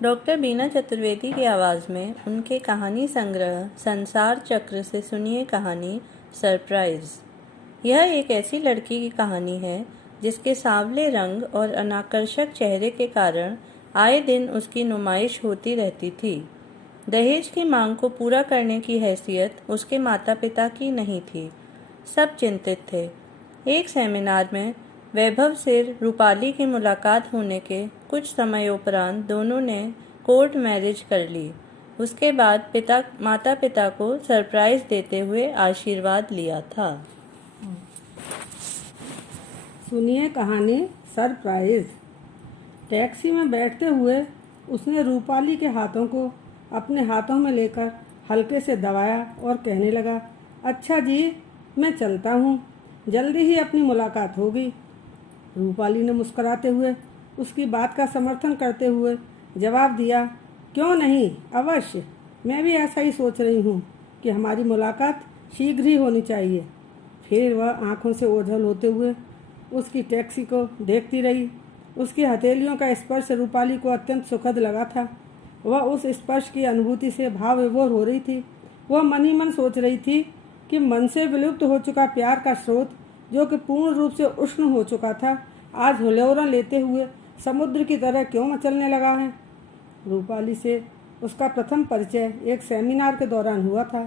Doctor बीना चतुर्वेदी की आवाज़ में उनके कहानी संग्रह संसार चक्र से सुनिए कहानी सरप्राइज़। यह एक ऐसी लड़की की कहानी है जिसके सांवले रंग और अनाकर्षक चेहरे के कारण आए दिन उसकी नुमाइश होती रहती थी। दहेज की मांग को पूरा करने की हैसियत उसके माता पिता की नहीं थी। सब चिंतित थे। एक सेमिनार में वैभव से रूपाली की मुलाकात होने के कुछ समय उपरांत दोनों ने कोर्ट मैरिज कर ली। उसके बाद माता पिता को सरप्राइज देते हुए आशीर्वाद लिया था। सुनिए कहानी सरप्राइज। टैक्सी में बैठते हुए उसने रूपाली के हाथों को अपने हाथों में लेकर हल्के से दबाया और कहने लगा, अच्छा जी, मैं चलता हूँ, जल्दी ही अपनी मुलाकात होगी। रूपाली ने मुस्कुराते हुए उसकी बात का समर्थन करते हुए जवाब दिया, क्यों नहीं, अवश्य, मैं भी ऐसा ही सोच रही हूँ कि हमारी मुलाकात शीघ्र ही होनी चाहिए। फिर वह आंखों से ओझल होते हुए उसकी टैक्सी को देखती रही। उसकी हथेलियों का स्पर्श रूपाली को अत्यंत सुखद लगा था। वह उस स्पर्श की अनुभूति से भाव विभोर हो रही थी। वह मन ही मन सोच रही थी कि मन से विलुप्त हो चुका प्यार का स्रोत, जो कि पूर्ण रूप से उष्ण हो चुका था, आज हुलौरा लेते हुए समुद्र की तरह क्यों मचलने लगा है। रूपाली से उसका प्रथम परिचय एक सेमिनार के दौरान हुआ था।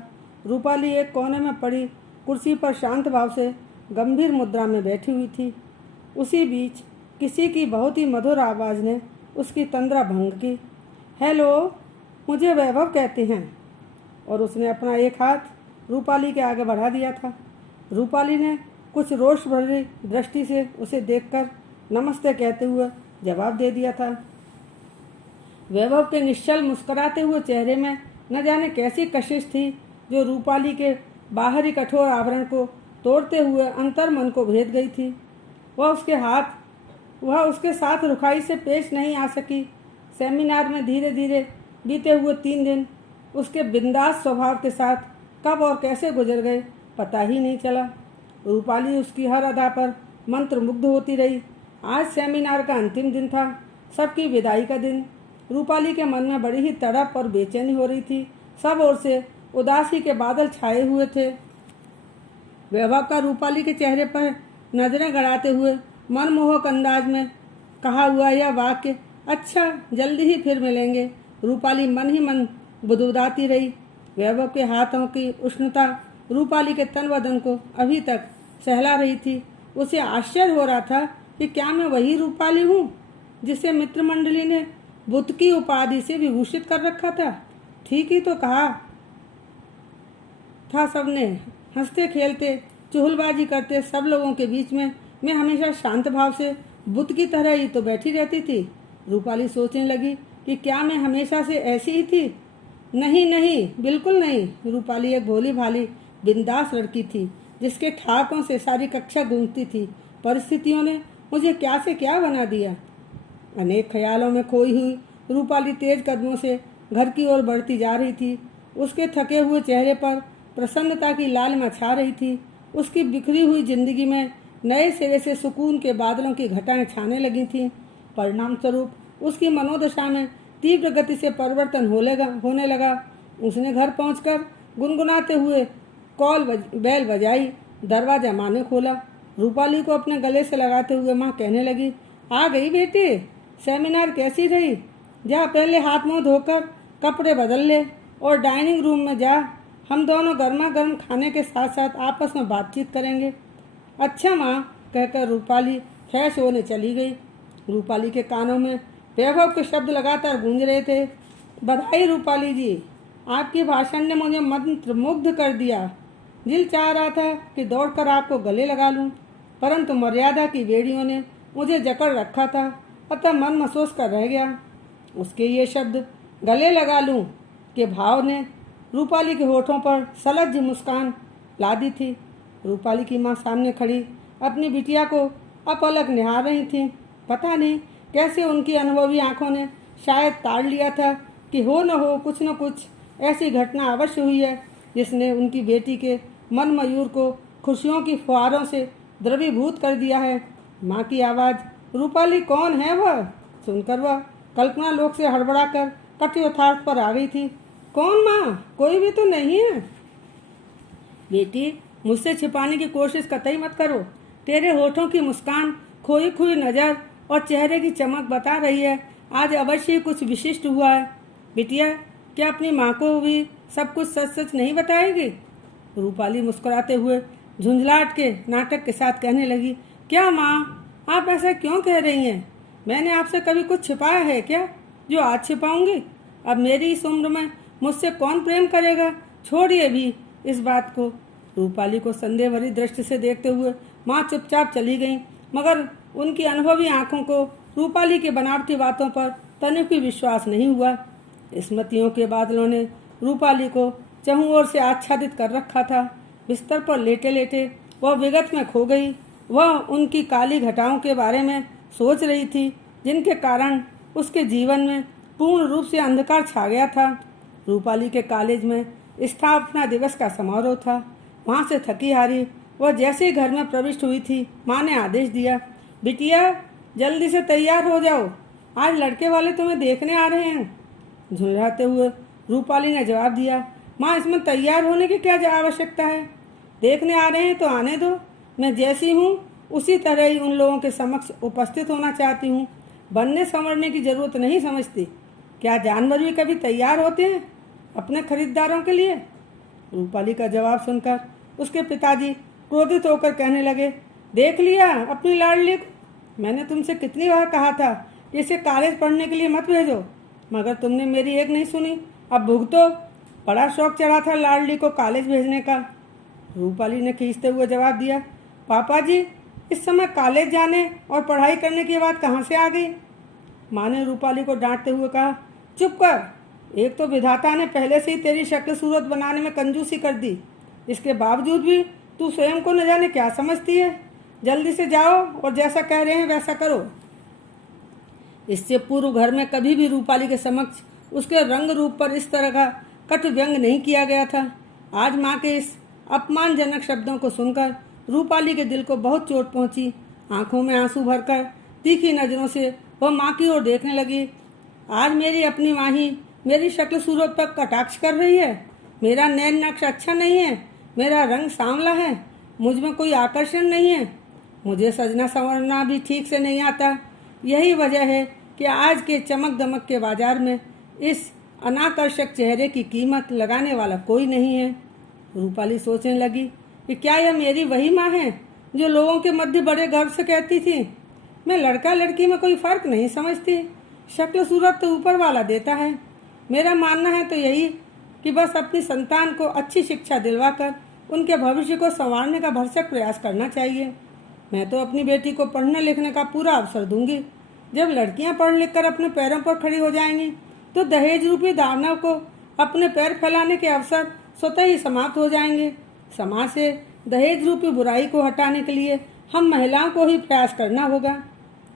रूपाली एक कोने में पड़ी कुर्सी पर शांत भाव से गंभीर मुद्रा में बैठी हुई थी। उसी बीच किसी की बहुत ही मधुर आवाज़ ने उसकी तंद्रा भंग की। हेलो, मुझे वैभव कहते हैं। और उसने अपना एक हाथ रूपाली के आगे बढ़ा दिया था। रूपाली ने कुछ रोष भरी दृष्टि से उसे देखकर नमस्ते कहते हुए जवाब दे दिया था। वैभव के निश्चल मुस्कुराते हुए चेहरे में न जाने कैसी कशिश थी, जो रूपाली के बाहरी कठोर आवरण को तोड़ते हुए अंतर मन को भेद गई थी। वह उसके साथ रुखाई से पेश नहीं आ सकी। सेमिनार में धीरे धीरे बीते हुए 3 दिन उसके बिंदास स्वभाव के साथ कब और कैसे गुजर गए पता ही नहीं चला। रूपाली उसकी हर अदा पर मंत्रमुग्ध होती रही। आज सेमिनार का अंतिम दिन था, सबकी विदाई का दिन। रूपाली के मन में बड़ी ही तड़प और बेचैनी हो रही थी। सब ओर से उदासी के बादल छाए हुए थे। वैभव का रूपाली के चेहरे पर नजरें गड़ाते हुए मनमोहक अंदाज में कहा हुआ यह वाक्य, अच्छा, जल्दी ही फिर मिलेंगे, रूपाली मन ही मन बुदबुदाती रही। वैभव के हाथों की उष्णता रूपाली के तन बदन को अभी तक सहला रही थी। उसे आश्चर्य हो रहा था कि क्या मैं वही रूपाली हूँ जिसे मित्र मंडली ने बुद्ध की उपाधि से विभूषित कर रखा था। ठीक ही तो कहा था सबने। हंसते खेलते चुहलबाजी करते सब लोगों के बीच में मैं हमेशा शांत भाव से बुद्ध की तरह ही तो बैठी रहती थी। रूपाली सोचने लगी कि क्या मैं हमेशा से ऐसी ही थी। नहीं, बिल्कुल नहीं। रूपाली एक भोली भाली बिंदास लड़की थी, जिसके ठाकों से सारी कक्षा गूंजती थी। परिस्थितियों ने मुझे क्या से क्या बना दिया। अनेक ख्यालों में खोई हुई रूपाली तेज कदमों से घर की ओर बढ़ती जा रही थी। उसके थके हुए चेहरे पर प्रसन्नता की लालिमा छा रही थी। उसकी बिखरी हुई जिंदगी में नए सिरे से सुकून के बादलों की घटाएं छाने लगी थीं। परिणाम स्वरूप उसकी मनोदशा में तीव्र गति से परिवर्तन होने लगा। उसने घर पहुंचकर गुनगुनाते हुए बेल बजाई। दरवाजा माँ ने खोला। रूपाली को अपने गले से लगाते हुए माँ कहने लगी, आ गई बेटी, सेमिनार कैसी रही? जा पहले हाथ मुंह धोकर कपड़े बदल ले और डाइनिंग रूम में जा। हम दोनों गर्मा गर्म खाने के साथ साथ आपस में बातचीत करेंगे। अच्छा माँ, कहकर रूपाली फ्रेश होने चली गई। रूपाली के कानों में वैभव के शब्द लगातार गूंज रहे थे। बधाई रूपाली जी, आपके भाषण ने मुझे मंत्रमुग्ध कर दिया। दिल चाह रहा था कि दौड़कर आपको गले लगा लूं, परंतु मर्यादा की बेड़ियों ने मुझे जकड़ रखा था, अतः मन महसूस कर रह गया। उसके ये शब्द गले लगा लूं के भाव ने रूपाली के होठों पर सलज्ज मुस्कान ला दी थी। रूपाली की माँ सामने खड़ी अपनी बिटिया को अपलक निहार रही थी। पता नहीं कैसे उनकी अनुभवी आंखों ने शायद ताड़ लिया था कि हो न हो कुछ न कुछ ऐसी घटना अवश्य हुई है जिसने उनकी बेटी के मन मयूर को खुशियों की फुहारों से द्रवीभूत कर दिया है। माँ की आवाज़, रूपाली कौन है वह? सुनकर वह कल्पना लोक से हड़बड़ाकर कट यथार्थ पर आ गई थी। कौन माँ? कोई भी तो नहीं है। बेटी, मुझसे छिपाने की कोशिश कतई मत करो। तेरे होठों की मुस्कान, खोई खोई नजर और चेहरे की चमक बता रही है आज अवश्य ही कुछ विशिष्ट हुआ है। बिटिया, क्या अपनी माँ को भी सब कुछ सच सच नहीं बताएगी? रूपाली मुस्कुराते हुए झुंझलाहट के नाटक के साथ कहने लगी, क्या माँ, आप ऐसा क्यों कह रही हैं? मैंने आपसे कभी कुछ छिपाया है क्या जो आज छिपाऊंगी? अब मेरी इस उम्र में मुझसे कौन प्रेम करेगा? छोड़िए भी इस बात को। रूपाली को संदेह भरी दृष्टि से देखते हुए माँ चुपचाप चली गई, मगर उनकी अनुभवी आंखों को रूपाली के बनावटी बातों पर तनिक भी विश्वास नहीं हुआ। स्मृतियों के बादलों ने रूपाली को चहुं ओर से आच्छादित कर रखा था। बिस्तर पर लेटे लेटे वह विगत में खो गई। वह उनकी काली घटाओं के बारे में सोच रही थी जिनके कारण उसके जीवन में पूर्ण रूप से अंधकार छा गया था। रूपाली के कॉलेज में स्थापना दिवस का समारोह था। वहाँ से थकी हारी वह जैसे ही घर में प्रविष्ट हुई थी, माँ ने आदेश दिया, बिटिया जल्दी से तैयार हो जाओ, आज लड़के वाले तुम्हें देखने आ रहे हैं। झुंझलाते हुए रूपाली ने जवाब दिया, माँ इसमें तैयार होने की क्या आवश्यकता है? देखने आ रहे हैं तो आने दो। मैं जैसी हूँ उसी तरह ही उन लोगों के समक्ष उपस्थित होना चाहती हूँ। बनने संवरने की जरूरत नहीं समझती। क्या जानवर भी कभी तैयार होते हैं अपने खरीदारों के लिए? रूपाली का जवाब सुनकर उसके पिताजी क्रोधित होकर कहने लगे, देख लिया अपनी लाडली को? मैंने तुमसे कितनी बार कहा था कि इसे कॉलेज पढ़ने के लिए मत भेजो, मगर तुमने मेरी एक नहीं सुनी। अब भुगतो। बड़ा शौक चढ़ा था लाडली को कॉलेज भेजने का। रूपाली ने खींचते हुए जवाब दिया, पापा जी इस समय कॉलेज जाने और पढ़ाई करने की बात कहाँ से आ गई? माँ ने रूपाली को डांटते हुए कहा, चुप कर। एक तो विधाता ने पहले से ही तेरी शक्ल सूरत बनाने में कंजूसी कर दी, इसके बावजूद भी तू स्वयं को न जाने क्या समझती है। जल्दी से जाओ और जैसा कह रहे हैं वैसा करो। इससे पूर्व घर में कभी भी रूपाली के समक्ष उसके रंग रूप पर इस तरह का कटु व्यंग नहीं किया गया था। आज माँ के इस अपमानजनक शब्दों को सुनकर रूपाली के दिल को बहुत चोट पहुंची। आंखों में आंसू भरकर तीखी नजरों से वह माँ की ओर देखने लगी। आज मेरी अपनी माँ ही मेरी शक्ल सूरत पर कटाक्ष कर रही है। मेरा नैन नक्श अच्छा नहीं है, मेरा रंग सांवला है, मुझ में कोई आकर्षण नहीं है, मुझे सजना संवरना भी ठीक से नहीं आता। यही वजह है कि आज के चमक दमक के बाजार में इस अनाकर्षक चेहरे की कीमत लगाने वाला कोई नहीं है। रूपाली सोचने लगी कि क्या यह मेरी वही माँ है जो लोगों के मध्य बड़े गर्व से कहती थी, मैं लड़का लड़की में कोई फर्क नहीं समझती, शक्ल सूरत तो ऊपर वाला देता है। मेरा मानना है तो यही कि बस अपनी संतान को अच्छी शिक्षा दिलवाकर उनके भविष्य को संवारने का भरसक प्रयास करना चाहिए। मैं तो अपनी बेटी को पढ़ने लिखने का पूरा अवसर दूंगी। जब लड़कियां पढ़ लिख कर अपने पैरों पर खड़ी हो जाएंगी तो दहेज रूपी दानव को अपने पैर फैलाने के अवसर स्वतः ही समाप्त हो जाएंगे। समाज से दहेज रूपी बुराई को हटाने के लिए हम महिलाओं को ही प्रयास करना होगा।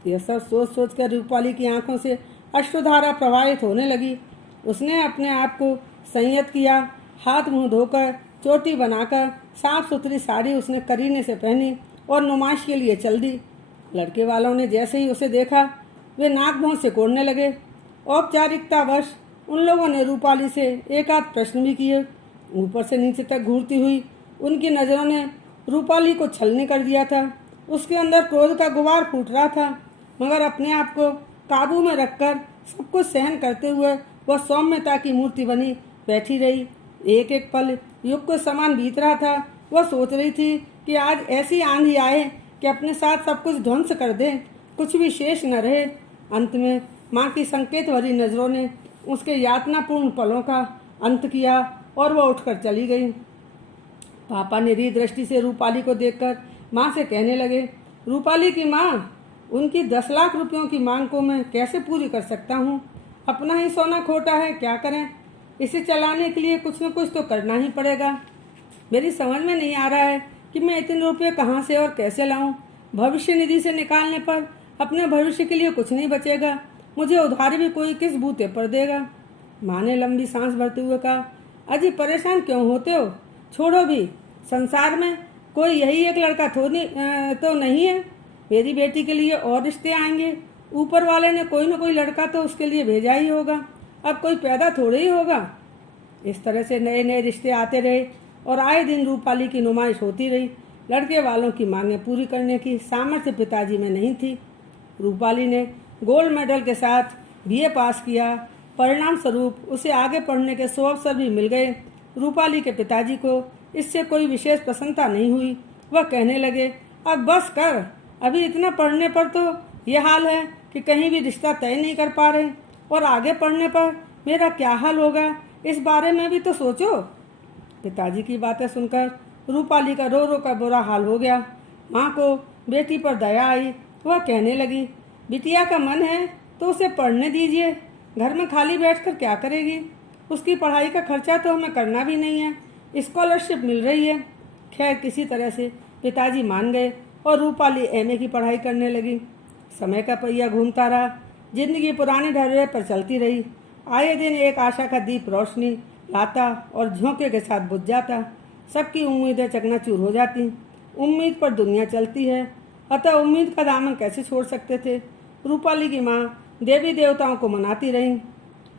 यह सब सोच सोच कर रूपाली की आंखों से अश्रुधारा प्रवाहित होने लगी। उसने अपने आप को संयत किया। हाथ मुंह धोकर चोटी बनाकर साफ सुथरी साड़ी उसने करीने से पहनी और नुमाइश के लिए चल दी। लड़के वालों ने जैसे ही उसे देखा वे नाक मुंह से कोड़ने लगे। औपचारिकतावश उन लोगों ने रूपाली से एक आध प्रश्न भी किए। ऊपर से नीचे तक घूरती हुई उनकी नज़रों ने रूपाली को छलनी कर दिया था। उसके अंदर क्रोध का गुबार फूट रहा था, मगर अपने आप को काबू में रखकर सब कुछ सहन करते हुए वह सौम्यता की मूर्ति बनी बैठी रही। एक एक पल युग को समान बीत रहा था। वह सोच रही थी कि आज ऐसी आंधी आए कि अपने साथ सब कुछ ध्वंस कर दे, कुछ भी शेष न रहे। अंत में माँ की संकेत भरी नज़रों ने उसके यातनापूर्ण पलों का अंत किया और वह उठकर चली गई। पापा निरीह दृष्टि से रूपाली को देखकर माँ से कहने लगे, रूपाली की माँ, उनकी 10 लाख रुपयों की मांग को मैं कैसे पूरी कर सकता हूँ? अपना ही सोना खोटा है, क्या करें? इसे चलाने के लिए कुछ न कुछ तो करना ही पड़ेगा। मेरी समझ में नहीं आ रहा है कि मैं इतने रुपये कहाँ से और कैसे लाऊं। भविष्य निधि से निकालने पर अपने भविष्य के लिए कुछ नहीं बचेगा। मुझे उधारी भी कोई किस बूते पर देगा। माँ ने लंबी सांस भरते हुए कहा, अजी परेशान क्यों होते हो? छोड़ो भी, संसार में कोई यही एक लड़का तो नहीं है। मेरी बेटी के लिए और रिश्ते आएंगे, ऊपर वाले ने कोई न कोई लड़का तो उसके लिए भेजा ही होगा, अब कोई पैदा थोड़े ही होगा। इस तरह से नए नए रिश्ते आते रहे और आए दिन रूपाली की नुमाइश होती रही। लड़के वालों की मांगें पूरी करने की सामर्थ्य पिताजी में नहीं थी। रूपाली ने गोल्ड मेडल के साथ बीए पास किया। परिणाम स्वरूप उसे आगे पढ़ने के 100 अवसर भी मिल गए। रूपाली के पिताजी को इससे कोई विशेष प्रसन्नता नहीं हुई। वह कहने लगे, अब बस कर, अभी इतना पढ़ने पर तो यह हाल है कि कहीं भी रिश्ता तय नहीं कर पा रहे, और आगे पढ़ने पर मेरा क्या हाल होगा, इस बारे में भी तो सोचो। पिताजी की बातें सुनकर रूपाली का रो रो कर बुरा हाल हो गया। माँ को बेटी पर दया आई। वह कहने लगी, बिटिया का मन है तो उसे पढ़ने दीजिए, घर में खाली बैठकर क्या करेगी, उसकी पढ़ाई का खर्चा तो हमें करना भी नहीं है, स्कॉलरशिप मिल रही है। खैर किसी तरह से पिताजी मान गए और रूपाली एमए की पढ़ाई करने लगी। समय का पहिया घूमता रहा, जिंदगी पुराने ढर्रे पर चलती रही। आए दिन एक आशा का दीप रोशनी लाता और झोंके के साथ बुझ जाता। सबकी उम्मीदें चकनाचूर हो जाती। उम्मीद पर दुनिया चलती है, अतः उम्मीद का दामन कैसे छोड़ सकते थे। रूपाली की माँ देवी देवताओं को मनाती रही।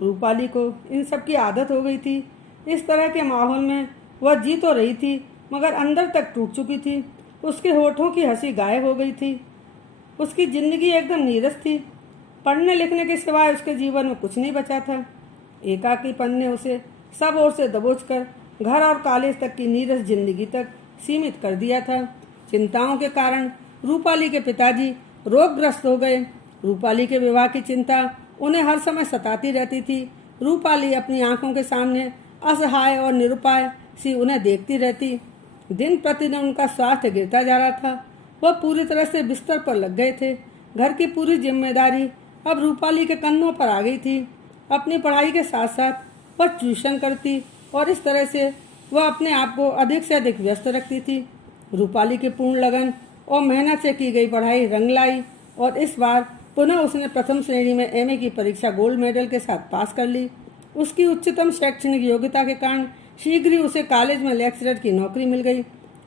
रूपाली को इन सब की आदत हो गई थी। इस तरह के माहौल में वह जी तो रही थी, मगर अंदर तक टूट चुकी थी। उसके होठों की हंसी गायब हो गई थी। उसकी जिंदगी एकदम नीरस थी। पढ़ने लिखने के सिवाय उसके जीवन में कुछ नहीं बचा था। एकाकीपन ने उसे सब ओर से दबोचकर घर और कॉलेज तक की नीरस जिंदगी तक सीमित कर दिया था। चिंताओं के कारण रूपाली के पिताजी रोगग्रस्त हो गए। रूपाली के विवाह की चिंता उन्हें हर समय सताती रहती थी। रूपाली अपनी आंखों के सामने असहाय और निरुपाय सी उन्हें देखती रहती। दिन प्रतिदिन उनका स्वास्थ्य गिरता जा रहा था। वह पूरी तरह से बिस्तर पर लग गए थे। घर की पूरी जिम्मेदारी अब रूपाली के कंधों पर आ गई थी। अपनी पढ़ाई के साथ साथ वह ट्यूशन करती और इस तरह से वह अपने आप को अधिक से अधिक व्यस्त रखती थी। रूपाली की पूर्ण लगन और मेहनत से की गई पढ़ाई रंग लाई और इस बार पुनः उसने प्रथम श्रेणी में एमए की परीक्षा गोल्ड मेडल के साथ पास कर ली। उसकी उच्चतम शैक्षणिक योग्यता के कारण शीघ्र ही उसे कॉलेज में लेक्चरर की नौकरी मिल गई।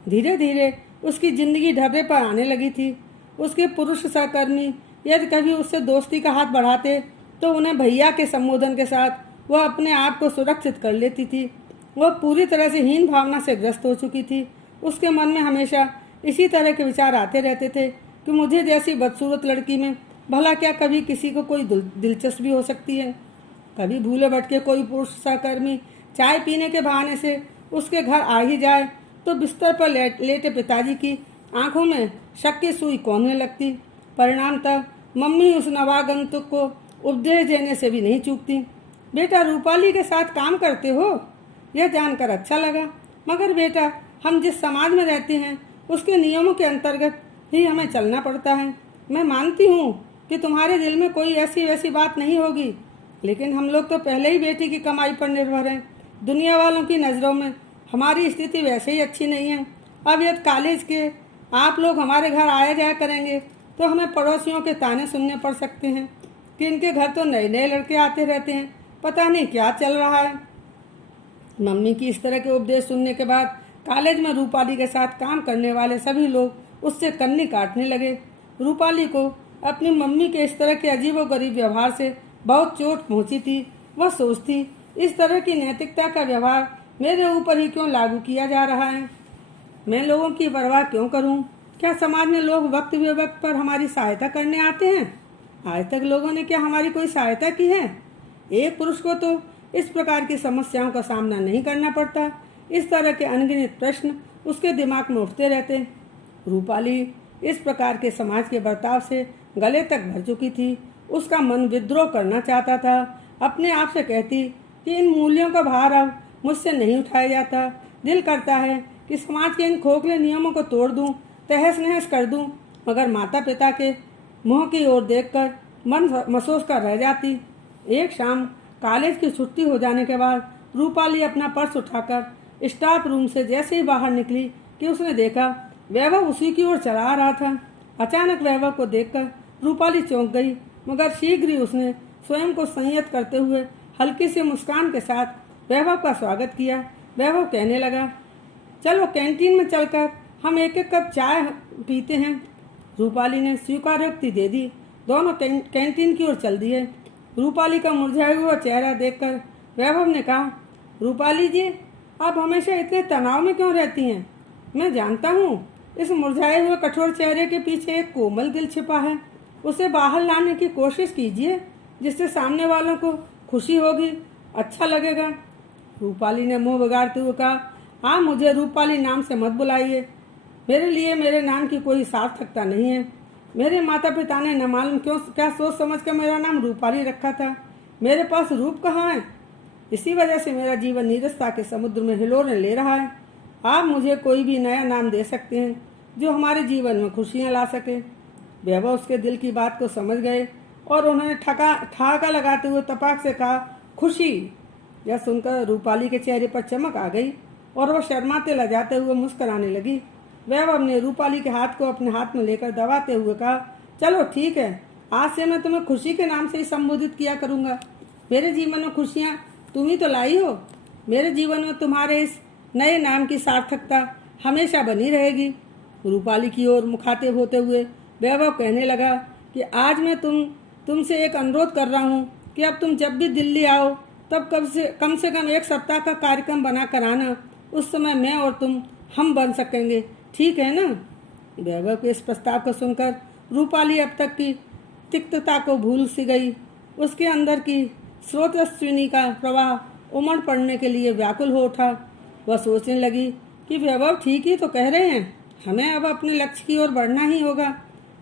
धीरे धीरे उसकी जिंदगी ढर्रे पर आने लगी थी। उसके पुरुष सहकर्मी यदि कभी उससे दोस्ती का हाथ बढ़ाते तो उन्हें भैया के संबोधन के साथ वह अपने आप को सुरक्षित कर लेती थी। वह पूरी तरह से हीन भावना से ग्रस्त हो चुकी थी। उसके मन में हमेशा इसी तरह के विचार आते रहते थे कि मुझे जैसी बदसूरत लड़की में भला क्या कभी किसी को कोई दिलचस्पी हो सकती है। कभी भूले भटके कोई पुरुष सहकर्मी चाय पीने के बहाने से उसके घर आ ही जाए तो बिस्तर पर लेटे पिताजी की आंखों में शक की सुई कौंधने लगती। परिणामतः मम्मी उस नवागंतुक को उपदेश देने से भी नहीं चूकती। बेटा रूपाली के साथ काम करते हो, यह जानकर अच्छा लगा, मगर बेटा हम जिस समाज में रहते हैं उसके नियमों के अंतर्गत ही हमें चलना पड़ता है। मैं मानती हूँ कि तुम्हारे दिल में कोई ऐसी वैसी बात नहीं होगी, लेकिन हम लोग तो पहले ही बेटी की कमाई पर निर्भर हैं। दुनिया वालों की नज़रों में हमारी स्थिति वैसे ही अच्छी नहीं है। अब यदि कॉलेज के आप लोग हमारे घर आया जाया करेंगे तो हमें पड़ोसियों के ताने सुनने पड़ सकते हैं कि इनके घर तो नए नए लड़के आते रहते हैं, पता नहीं क्या चल रहा है। मम्मी की इस तरह के उपदेश सुनने के बाद कॉलेज में रूपाली के साथ काम करने वाले सभी लोग उससे कन्नी काटने लगे। रूपाली को अपनी मम्मी के इस तरह के अजीबोगरीब व्यवहार से बहुत चोट पहुंची थी। वह सोचती, इस तरह की नैतिकता का व्यवहार मेरे ऊपर ही क्यों लागू किया जा रहा है। मैं लोगों की परवाह क्यों करूं? क्या समाज में लोग वक्त विवक्त पर हमारी सहायता करने आते हैं? आज तक लोगों ने क्या हमारी कोई सहायता की है? एक पुरुष को तो इस प्रकार की समस्याओं का सामना नहीं करना पड़ता। इस तरह के अनगिनत प्रश्न उसके दिमाग में उठते रहते। रूपाली इस प्रकार के समाज के बर्ताव से गले तक भर चुकी थी। उसका मन विद्रोह करना चाहता था। अपने आप से कहती कि इन मूल्यों का भार अब मुझसे नहीं उठाया जाता। दिल करता है कि समाज के इन खोखले नियमों को तोड़ दूं, तहस नहस कर दूं, मगर माता पिता के मुंह की ओर देखकर मन महसूस कर रह जाती। एक शाम कॉलेज की छुट्टी हो जाने के बाद रूपाली अपना पर्स उठाकर स्टाफ रूम से जैसे ही बाहर निकली कि उसने देखा वैभव उसी की ओर चला आ रहा था। अचानक वैभव को देखकर रूपाली चौंक गई, मगर शीघ्र ही उसने स्वयं को संयत करते हुए हल्की सी मुस्कान के साथ वैभव का स्वागत किया। वैभव कहने लगा, चलो कैंटीन में चलकर हम एक एक कप चाय पीते हैं। रूपाली ने स्वीकारोक्ति दे दी। दोनों कैंटीन की ओर चल दिए। रूपाली का मुरझाया हुआ चेहरा देखकर वैभव ने कहा, रूपाली जी, आप हमेशा इतने तनाव में क्यों रहती हैं? मैं जानता हूँ इस मुरझाए हुए कठोर चेहरे के पीछे एक कोमल दिल छिपा है। उसे बाहर लाने की कोशिश कीजिए, जिससे सामने वालों को खुशी होगी, अच्छा लगेगा। रूपाली ने मुंह बिगाड़ते हुए कहा, आप मुझे रूपाली नाम से मत बुलाइए। मेरे लिए मेरे नाम की कोई सार्थकता नहीं है। मेरे माता पिता ने न मालूम क्या सोच समझ कर मेरा नाम रूपाली रखा था। मेरे पास रूप कहाँ है? इसी वजह से मेरा जीवन नीरसता के समुद्र में हिलोरें ले रहा है। आप मुझे कोई भी नया नाम दे सकते हैं जो हमारे जीवन में खुशियाँ ला सके। वैभव उसके दिल की बात को समझ गए और उन्होंने ठहाका लगाते हुए तपाक से कहा, खुशी। यह सुनकर रूपाली के चेहरे पर चमक आ गई और वह शर्माते लजाते हुए मुस्कुराने लगी। वैभव ने रूपाली के हाथ को अपने हाथ में लेकर दबाते हुए कहा, चलो ठीक है, आज से मैं तुम्हें खुशी के नाम से ही संबोधित किया करूँगा। मेरे जीवन में खुशियाँ तुम ही तो लाई हो। मेरे जीवन में तुम्हारे इस नए नाम की सार्थकता हमेशा बनी रहेगी। रूपाली की ओर मुखातिब होते हुए वैभव कहने लगा कि आज मैं तुमसे एक अनुरोध कर रहा हूँ कि अब तुम जब भी दिल्ली आओ तब कम से कम एक सप्ताह का कार्यक्रम बना कर आना। उस समय मैं और तुम हम बन सकेंगे, ठीक है ना? वैभव के इस प्रस्ताव को सुनकर रूपाली अब तक की तिक्तता को भूल सी गई। उसके अंदर की स्रोतस्विनी का प्रवाह उमड़ पड़ने के लिए व्याकुल हो उठा। वह सोचने लगी कि वैभव ठीक ही तो कह रहे हैं, हमें अब अपने लक्ष्य की ओर बढ़ना ही होगा।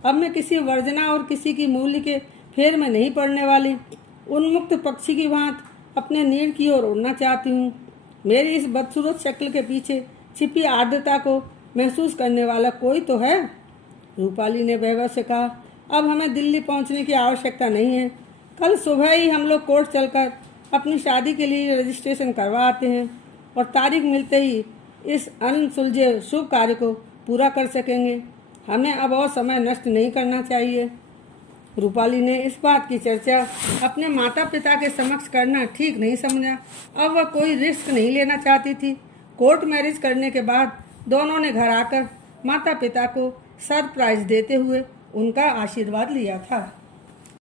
अब मैं किसी वर्जना और किसी की मूल्य के फेर में नहीं पड़ने वाली। उन्मुक्त पक्षी की भांति अपने नीड़ की ओर उड़ना चाहती हूँ। मेरी इस बदसूरत शक्ल के पीछे छिपी आर्द्रता को महसूस करने वाला कोई तो है। रूपाली ने वैभव से कहा, अब हमें दिल्ली पहुँचने की आवश्यकता नहीं है। कल सुबह ही हम लोग कोर्ट चलकर अपनी शादी के लिए रजिस्ट्रेशन करवा आते हैं और तारीख मिलते ही इस अनसुलझे शुभ कार्य को पूरा कर सकेंगे। हमें अब और समय नष्ट नहीं करना चाहिए। रूपाली ने इस बात की चर्चा अपने माता पिता के समक्ष करना ठीक नहीं समझा। अब वह कोई रिस्क नहीं लेना चाहती थी। कोर्ट मैरिज करने के बाद दोनों ने घर आकर माता पिता को सरप्राइज देते हुए उनका आशीर्वाद लिया था।